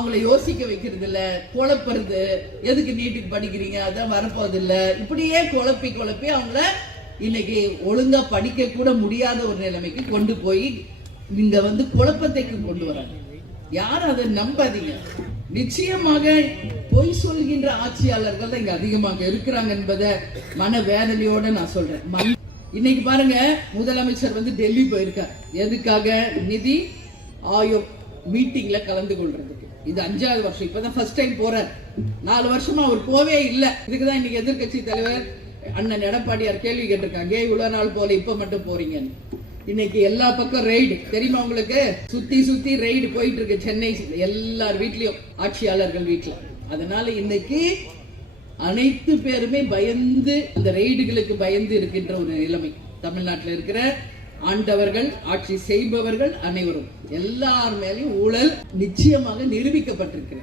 அவங்கள யோசிக்க வைக்கிறது இல்ல, குழப்பறது. எதுக்கு நீட்டுக்கு படிக்கிறீங்க, அதான் வரப்போது இல்ல, இப்படியே குழப்பி அவங்கள இன்னைக்கு ஒழுங்கா படிக்க கூட முடியாத ஒரு நிலைமைக்கு கொண்டு போய் இங்க குழப்பத்தைக்கு கொண்டு வராங்க. யாரும் அதை நம்பாதீங்க. நிச்சயமாக பொய் சொல்கின்ற ஆட்சியாளர்கள் தான் இங்க அதிகமாக இருக்கிறாங்க என்பதை மன வேதனையோட நான் சொல்றேன். இன்னைக்கு பாருங்க, முதலமைச்சர் டெல்லி போயிருக்கார். எதுக்காக? நிதி ஆயோக் மீட்டிங்ல கலந்து கொள்றதுக்கு. இது 5வது வருஷம். இப்பதான் ஃபர்ஸ்ட் டைம் போறார். 4 வருஷமா அவர் போவே இல்லை. இதுக்குதான் இன்னைக்கு எதிர்கட்சி தலைவர் அண்ணன் எடப்பாடியார் கேள்வி கேட்டிருக்காங்க, இவ்வளவு நாள் போல இப்ப மட்டும் போறீங்கன்னு. இன்னைக்கு எல்லா பக்கம் ரெய்டு தெரியுமா உங்களுக்கு? சுத்தி ரெய்டு போயிட்டு இருக்கு சென்னை எல்லார் வீட்லயும், ஆட்சியாளர்கள் வீட்டுல. அதனால இன்னைக்கு அனைத்து பேருமே பயந்து, அந்த ரெய்டுகளுக்கு பயந்து இருக்கின்ற ஒரு நிலைமை தமிழ்நாட்டில் இருக்கிற ஆண்டவர்கள், ஆட்சி செய்பவர்கள் அனைவரும் எல்லார் மேலேயும் ஊழல் நிச்சயமாக நிரூபிக்கப்பட்டிருக்கிறது.